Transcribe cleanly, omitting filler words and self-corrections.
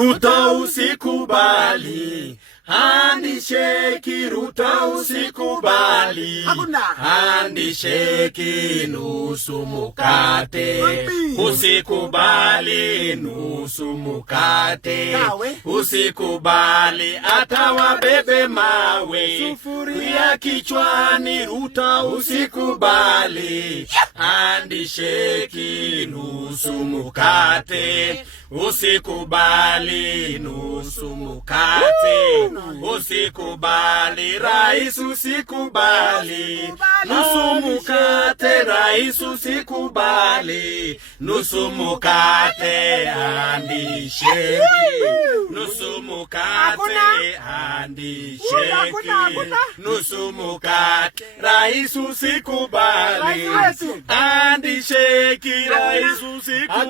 Ruto usikubali handisheki, Ruto usikubali handisheki, nusu mukate. Usikubali nusu mukate, usikubali hata wabebe mawe ya kichwani. Ruto usikubali handisheki, nusu mukate. Usikubali nusu mukate, usikubali rais, usikubali nusu mukate, rais usikubali nusu mukate. Handisheki nusu mukate, handisheki nusu mukate, rais usikubali handisheki, rais usikubali.